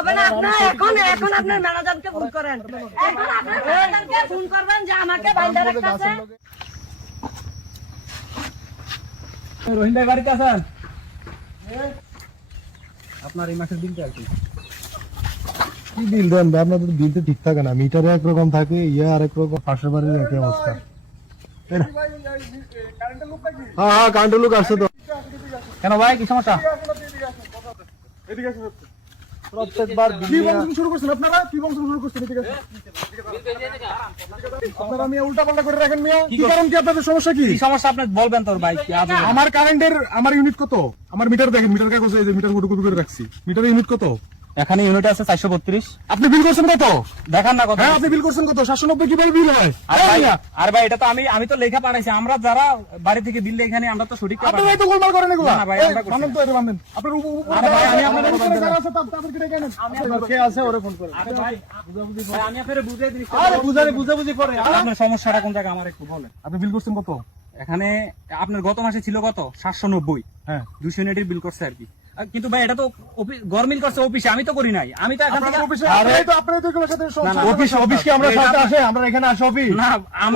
হবে না আপনার এখন আপনার ম্যানেজারকে ফোন করেন, এখন আপনার ম্যানেজারকে ফোন করবেন যে আমাকে বাইন্দা রাখতেছে। রহিম ভাই বাড়িতে আছেন? আপনার এই মাসের বিলটা আর কি বিল দেন ভাই? আপনার বিল তো ঠিক থাকে না, মিটারে একরকম থাকে, আরেক রকম, পাশের বাড়ির একই অবস্থা। হ্যাঁ কারেন্টের লোক আসছে তো। কেন ভাই, কি সমস্যা? প্রত্যেকবার কি বংশন শুরু করছেন আপনারা? কি বংশন শুরু করছেন? আপনারা আমি উল্টা পাল্টা করে রাখেন মিয়া। কি কারণ, কি আপনাদের সমস্যা? কি সমস্যা আপনি বলবেন তোর ভাই। আমার কারেন্টের আমার ইউনিট কত? আমার মিটার দেখেন, মিটার কাগজ এই যে মিটার গুটু গুটু করে রাখছি। মিটারের ইউনিট কত? এখানে ইউনিট আছে 432। আপনি বিল করছেন কত? দেখান না কত। হ্যাঁ আপনি বিল করছেন কত? 790 কিভাবে বিল হয়? আর ভাই এটা তো আমি তো লেখা পাঠাইছি। আমরা যারা বাড়ি থেকে বিল এখানে আমরা তো সঠিক আপনারাই তো গোলমাল করেন এগুলা। না ভাই, আমরা করছি বান্ধব তো এটা বান্ধেন। আপনার আরে ভাই, আমি আপনাদের উপরে যারা আছে তাদেরকে ডেকে আনেন। আপনার কে আছে ওরে ফোন করেন। আরে ভাই, ভাই আমি আপনারে বুঝিয়ে দিচ্ছি। আরে বুঝাবুঝি করে। আপনার সমস্যাটা কোন জায়গা আমার একটু বলেন। আপনি বিল করছেন কত? এখানে আপনার গত মাসে ছিল কত? 790। হ্যাঁ 200 ইউনিটের বিল করছে আর কি। কিন্তু ভাই এটা তো গভর্নমেন্ট করছে অফিসে, আমি তো করি নাই। আমি তো এখান থেকে অফিসে আপনারাই তো এগুলোর সাথে অফিস কি আমরা সাথে আসে? আমরা এখানে আসি অফিস? না,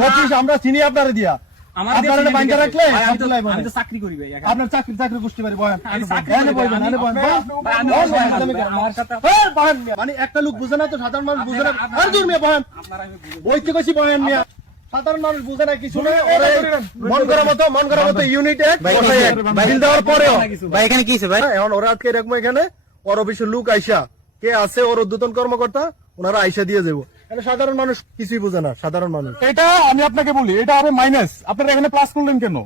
অফিস আমরা চিনি আপনারে দিয়া। আমার আপনারা বাইন্দা রাখলে আমি তো চাকরি করি ভাই এখানে। আপনার চাকরি গোষ্ঠী বাড়ি বয়ান আমি চাকরি এখানে করি, বয়ান এখানে বয়ান আমার সাথে মানে একটা লোক বুঝে না তো, সাধারণ মানুষ বুঝে না। আর দূর মিয়া বয়ান আপনার আমি বুঝি। বইতে কইছি বয়ান মিয়া, সাধারণ মানুষ বুঝে না কিছু না। মন করার মতো ইউনিট এক বসাই এক বিল দেওয়ার পরেও ভাই এখানে কি হইছে ভাই? এখন ওরা আজকে এরকম এখানে ওর অফিসের লোক আইসা কে আছে ওর উদ্বোধন কর্মকর্তা, ওনারা আইসা দিয়ে যাবো। সাধারণ মানুষ কিছুই বোঝে না, সাধারণ মানুষ। এটা আমি আপনাকে বলি, এটা হবে মাইনাস। আপনারা এখানে প্লাস করলেন কেন?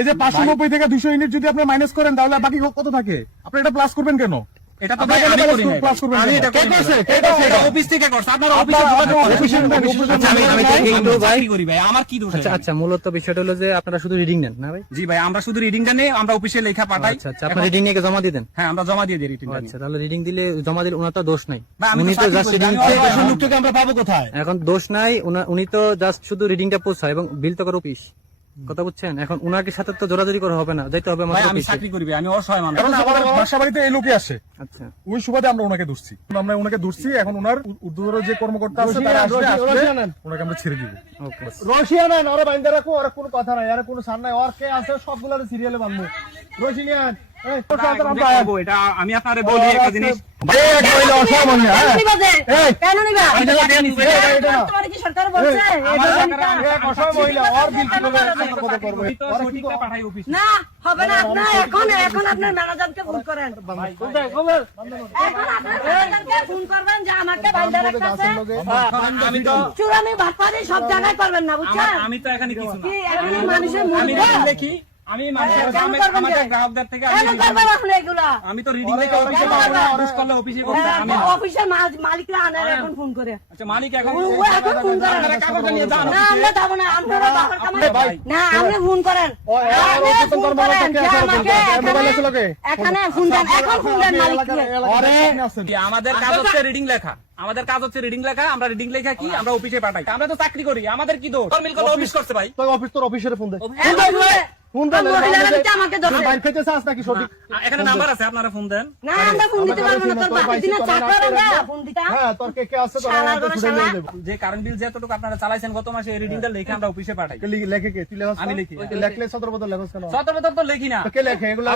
এই যে 590 থেকে 200 ইউনিট যদি আপনি মাইনাস করেন তাহলে বাকি কত থাকে? আপনি এটা প্লাস করবেন কেন? এটা তো ভাই আমি করি নাই। প্লাস করবেন। আমি এটা কে করছে? এটা অফিস থেকে করছে। আপনার অফিসে যোগাযোগ করেন। আচ্ছা, আমি একটু ভাই চাকরি করি ভাই, আমার কি দোষ? আচ্ছা মূলত বিষয়টা হলো যে আপনারা শুধু রিডিং নেন না ভাই? জি ভাই, আমরা শুধু রিডিংটা নেই, আমরা অফিসে লেখা পাঠাই। আচ্ছা আপনারা রিডিং নিয়ে জমা দিয়ে দেন? হ্যাঁ আমরা জমা দিয়ে দিই রিডিংটা। আচ্ছা তাহলে রিডিং দিলে জমা দিলে ওনার তো দোষ নাই। ভাই, আমি তো উনি তো চাকরি জাস্ট করি, রিডিং আমি লোকটাকে আমরা পাবো কোথায়? এখন দোষ নাই, উনি তো জাস্ট শুধু রিডিংটা পৌঁছায় এবং বিল তো করে অফিস। কথা বুঝছেন? এখন উনাকে সাথে তো জোরাজোরি করা হবে না, যাইতে হবে ভাই আমাদের আমি অফিসে। চাকরি করি ভাই, আমি অসহায় মানুষ। এখন আমাদের বাসা বাড়িতে এই লোকই আসে, আচ্ছা ওই সুবাদে আমরা ওনাকে ধরছি। আমরা ওনাকে ধরছি, এখন ওনার ঊর্ধ্বতন যে কর্মকর্তা আছে তারা আসবে, ওনাকে আমরা ছেড়ে দিব। ওকে রশিয়া নেন, ওরা বাইন্দা রাখো, ওরা কোনো কথা নাই, আর কোনো সার নাই, ওর কে আছে সবগুলো সিরিয়ালে বাঁধবো। রশিয়া নেন, এটা আমি আপনারে বলি একটা জিনিস। কেন নিবা? তোমার কি সরকার বলছে না হবে না আপনার এখন আপনার ম্যানেজারকে ফোন করেন, এখন আপনার ম্যানেজারকে ফোন করবেন যে আমাকে বাইন্দা রাখতেছে। চুরামি ভাটপাড়ি সব জায়গায় করবেন না, বুঝছেন? আমি তো এখানে কিছু না, কি এখানে মানুষের আমি মুখ রিডিং লিখি, আমি মানুষের আমাদের গ্রাহকদের থেকে কেন করবেন আপনি এগুলা? আমি তো রিডিং লিখে অফিসে অফিস করলে অফিসে করতে আমি না। অফিসের মালিকরা আনার এখন ফোন করে। আচ্ছা মালিক এখন ও এখন ফোন করেন। আপনারা কাগজ নিয়ে যান। না আমরা যাব না, আপনারা বাপের কামাই। না আপনি ফোন করেন, আপনি ফোন করেন যে আমাকে এখানে ফোন দেন, এখন ফোন দেন মালিককে। আমাদের কাজ হচ্ছে রিডিং লেখা, আমাদের কাজ হচ্ছে রিডিং লেখা। আমরা রিডিং লেখা কি আমরা অফিসে পাঠাই। আমরা তো চাকরি করি, আমাদের কি দোষ? মিল করে অফিস করতে ভাই। অফিস তোর অফিসের ফোন দে, ফোন দেন আমাকে ধরে বাইর খেতে চাস নাকি? সঠিক এখানে নাম্বার আছে, আপনারা ফোন দেন। না আমরা ফোন দিতে পারবো না, তোর বাকি দিনে চাকর আমরা ফোন দিতাম। হ্যাঁ তোর কে আছে তোর শালা করে ছুটে নিয়ে দেব। যে কারেন্ট বিল যতটুকু আপনারা চালাইছেন গত মাসে এই রিডিংটা লিখে আমরা অফিসে পাঠাই। লেখে কে? তুই লেখস? আমি লিখি। ওই লেখলে সদর বদল লেখস কেন? সতর্কতা তো লিখি না। কে লেখে এগুলো?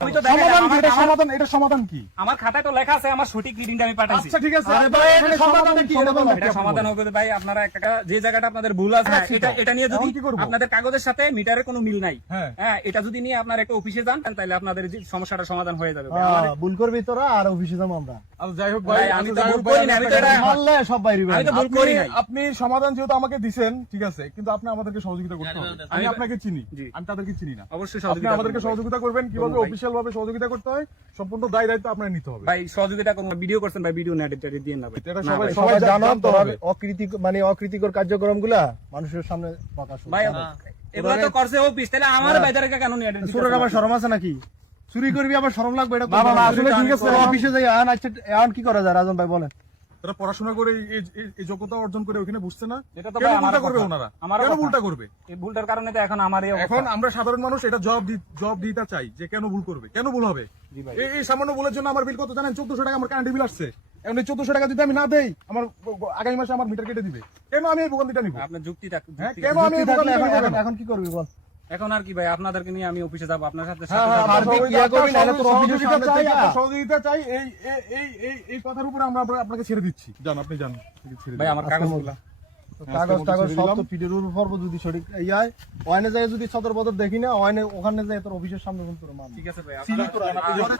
তুমি তো দেখেন এটা সমাধান কি? আমার খাতায় তো লেখা আছে, আমার সঠিক রিডিংটা আমি পাঠাইছি। আচ্ছা ঠিক আছে, আরে ভাই এখানে সমাধান কি? এটা সমাধান হবে ভাই। আপনারা একটা যে জায়গাটা আপনাদের ভুল আছে এটা নিয়ে যদি আপনাদের কাগজের সাথে মিটারের কোনো মিল নাই, হ্যাঁ এটা যদি নিয়ে আপনার একটা অফিসে যান তাহলে আপনাদের সমস্যাটা সমাধান হয়ে যাবে। ভুল করবি তোরা আর অফিসে যাবো আমরা। যাই হোক ভাই, আমি তো ভুল করি না, আমি তো এটা মারলে সব বাইরে আমি তো ভুল করি নাই। আপনি সমাধান যেহেতু আমাকে দিবেন ঠিক আছে, কিন্তু আপনি আমাদেরকে সহযোগিতা করতে হবে। আমি আপনাকে চিনি, আমি তাদেরকে চিনি না। অবশ্যই আপনি সহযোগিতা আমাদেরকে সহযোগিতা করবেন, কিভাবে অফিশিয়াল ভাবে সহযোগিতা করতে হয় সম্পূর্ণ দায়িত্ব আপনার নিতে হবে। ভাই সহযোগিতা করুন। ভিডিও করছেন ভাই, ভিডিও নেট দিয়ে না ভাই। এটা সবাই জানো তো, অকৃতিকর কার্যক্রমগুলা মানুষের সামনে প্রকাশ ভাই এগুলা তো করছে অফিস, তাহলে আমার বাজারে কেন নিয়ে আসেন? চুরের আবার শরম আছে নাকি? চুরি করবি আবার শরম লাগবে? এটা আসলে ঠিক আছে, অফিসে যাই আন। আচ্ছা এখন কি করা যায় রাজন ভাই বলেন? তারা পড়াশোনা করে এই যোগ্যতা অর্জন করে ওখানে বুঝছে না, এটা তো কেন ভাই ভুলটা আমারও করবে কথা। ওনারা? আমারও কেন কথা। ভুলটা করবে? এই ভুলটার কারণে তো এখন আমারই অবস্থা। এখন আমরা সাধারণ মানুষ এটা জবাব দিতে চাই যে কেন ভুল করবে, কেন ভুল হবে। জি ভাই। এই সামান্য ভুলের জন্য আমার বিল কত জানেন? 1400 টাকা আমার কারেন্ট বিল আসছে। এখন এই 1400 টাকা যদি আমি না দেই, আমার আগামী মাসে আমার মিটার কেটে দিবে। কেন আমি এই ভোগান্তিটা নিব? আপনার যুক্তিটা হ্যাঁ, যুক্তি- কেন আমি এই ভোগান্তিটা নিব? এখন কি করবি বল? এখন আর কি ভাই, আপনাদেরকে নিয়ে আমি অফিসে যাবো, আপনার সাথে হ্যাঁ, হ্যাঁ, সাথে আমরা ইয়া করবি, নাহলে তোর অফিসের সহযোগিতা সামনে চাই, থেকে আপনার সহযোগিতা চাই। এই কথার উপরে আমরা আপনাকে ছেড়ে দিচ্ছি। যান, আপনি যান, ছেড়ে ভাই দিন। আমার কাগজগুলো কাগজ টাগজ সব তো পিঠের উপর পর্ব যদি সঠিক ইয়ায় ওয়াইনে যায় যদি সদর বদর দেখি না ওয়াইনে ওখানে যায় তোর অফিসের সামনে কোন তোর মান ঠিক আছে ভাই, সিলি আপনারা- করা, আপনি যান।